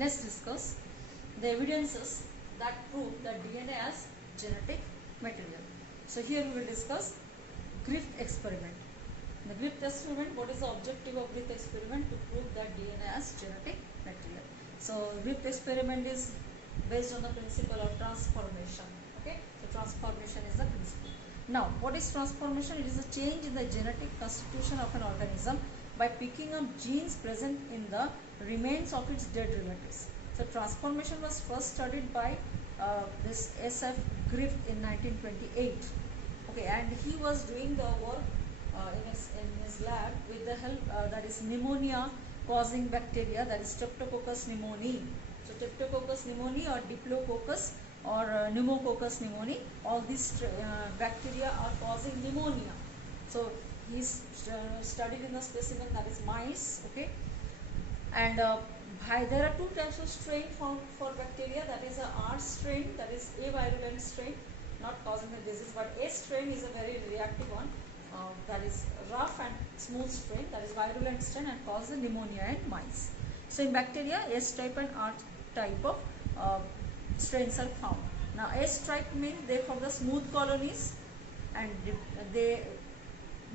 Let's discuss the evidences that prove that DNA as genetic material. So here we will discuss Griffith experiment. The Griffith experiment, what is the objective of Griffith experiment? To prove that DNA as genetic material. So Griffith experiment is based on the principle of transformation. Okay, so transformation is the principle. Now, what is transformation? It is a change in the genetic constitution of an organism by picking up genes present in the remains of its dead relatives. So transformation was first studied by this S.F. Griffith in 1928. Okay, and he was doing the work in his lab with the help that is pneumonia causing bacteria, that is Streptococcus pneumoniae. So Streptococcus pneumoniae or Diplococcus or Pneumococcus pneumoniae, all these bacteria are causing pneumonia. So he studied in a specimen, that is mice. Okay, and there are two types of strain found for bacteria, that is a R strain, that is a virulent strain, not causing the disease, but A strain is a very reactive one, that is rough and smooth strain, that is virulent strain and causes pneumonia in mice. So in bacteria, S type and R type of strains are found. Now S type means they form the smooth colonies and they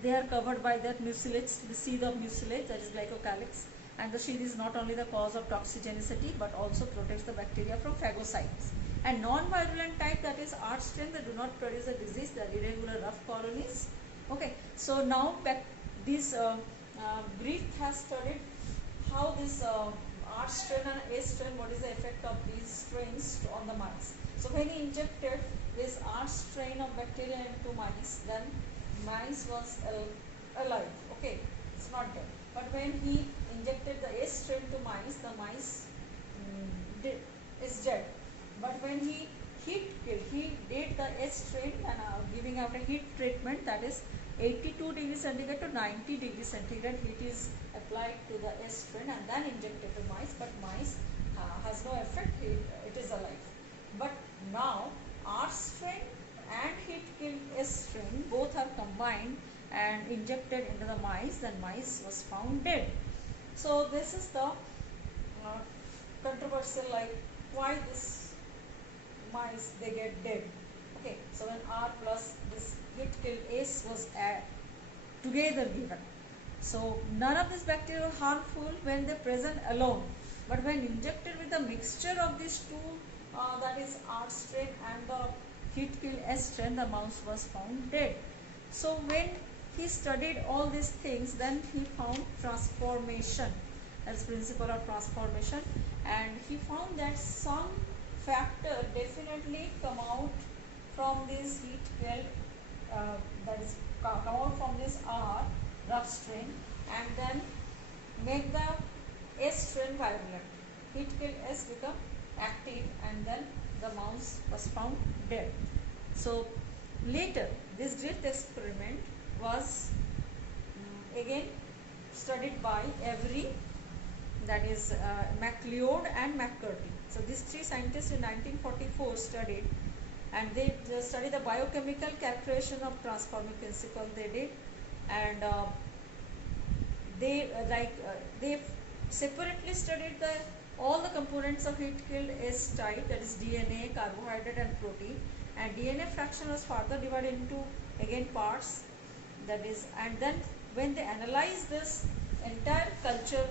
are covered by that mucilage, the seed of mucilage, that is glycocalyx, and the seed is not only the cause of toxigenicity but also protects the bacteria from phagocytes. And non-virulent type, that is R strain, they do not produce a disease, they are irregular rough colonies. Okay, so now this Griffith has studied how this R strain and S strain, what is the effect of these strains on the mice. So when he injected this R strain of bacteria into mice, then mice was alive. Okay, it's not dead. But when he injected the S strain to mice, the mice is dead. But when he did the S strain and giving out a heat treatment, that is 82 degrees centigrade to 90 degrees centigrade heat is applied to the S strain and then injected to mice, but mice has no effect, it is alive. But now R strain and heat killed S strain both are combined and injected into the mice, then mice was found dead. So this is the controversial, like why this mice they get dead. Okay, so when R plus this heat killed S was together given. So none of these bacteria are harmful when they present alone, but when injected with a mixture of these two, that is R strain and the heat killed S strain, the mouse was found dead. So when he studied all these things, then he found transformation as principle of transformation, and he found that some factor definitely come out from this heat killed, that is come out from this R rough strain and then make the S strain virulent. Heat killed S become active and then the mouse was found dead. So later this Griffith experiment was again studied by Avery, that is MacLeod and McCurdy. So these three scientists in 1944 studied, and they studied the biochemical characterization of transforming principle they did, and they separately studied all the components of heat killed S type, that is DNA, carbohydrate and protein, and DNA fraction was further divided into again parts, that is, and then when they analyzed this entire culture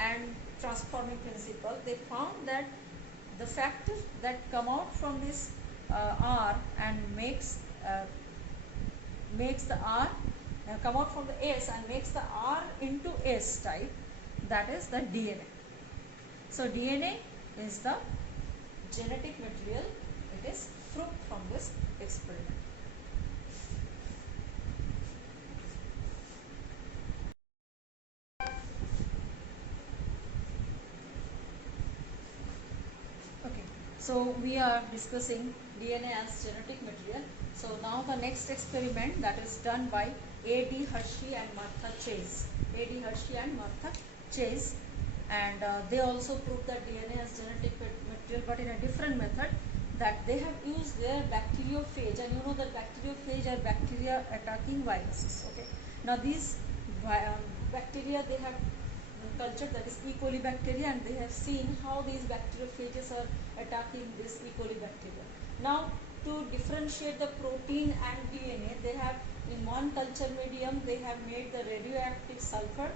and transforming principle, they found that the factors that come out from this R and makes the R come out from the S and makes the R into S type, that is the DNA. So DNA is the genetic material, it is proved from this experiment. So we are discussing DNA as genetic material. So now the next experiment, that is done by A.D. Hershey and Martha Chase. A.D. Hershey and Martha Chase, and they also proved that DNA as genetic material, but in a different method, that they have used their bacteriophage, and you know that bacteriophage are bacteria attacking viruses. Okay. Now these bacteria, they have culture, that is E. coli bacteria, and they have seen how these bacteriophages are attacking this E. coli bacteria. Now, to differentiate the protein and DNA, they have, in one culture medium, they have made the radioactive sulfur,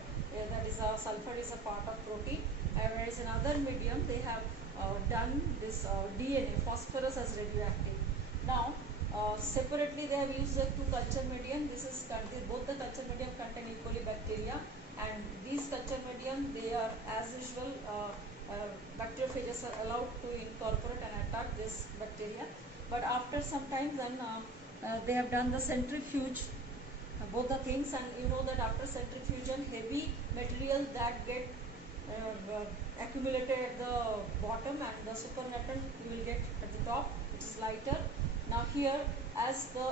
that is sulfur is a part of protein, whereas in other medium they have done this DNA, phosphorus, as radioactive. Now, separately they have used the two culture medium. This is both the culture medium contain E. coli bacteria, and these culture medium, they are, as usual, bacteriophages are allowed to incorporate and attack this bacteria. But after some time, then they have done the centrifuge, both the things, and you know that after centrifusion, heavy material that get accumulated at the bottom, and the supernatant you will get at the top, which is lighter. Now here, as the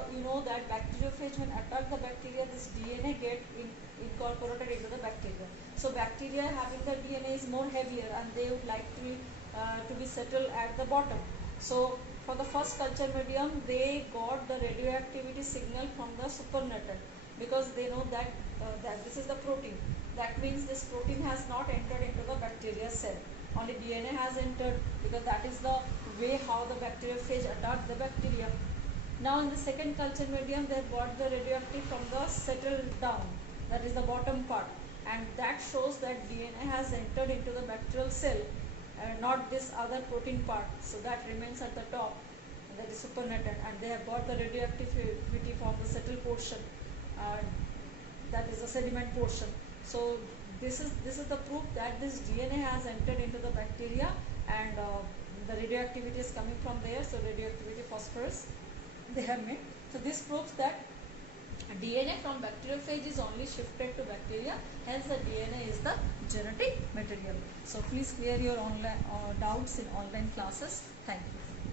that bacteriophage when attack the bacteria, this DNA get incorporated into the bacteria. So bacteria having the DNA is more heavier, and they would like to be settled at the bottom. So for the first culture medium, they got the radioactivity signal from the supernatant, because they know that that this is the protein. That means this protein has not entered into the bacteria cell. Only DNA has entered, because that is the way how the bacteriophage attack the bacteria. Now in the second culture medium, they got the radioactive from the settled down, that is the bottom part, and that shows that DNA has entered into the bacterial cell, not this other protein part. So that remains at the top, that is supernatant, and they have got the radioactivity from the settled portion, that is the sediment portion. So this is the proof that this DNA has entered into the bacteria, and the radioactivity is coming from there. So radioactivity phosphorus they have made. So this proves that DNA from bacteriophage is only shifted to bacteria, hence the DNA is the genetic material. So please clear your online doubts in online classes. Thank you.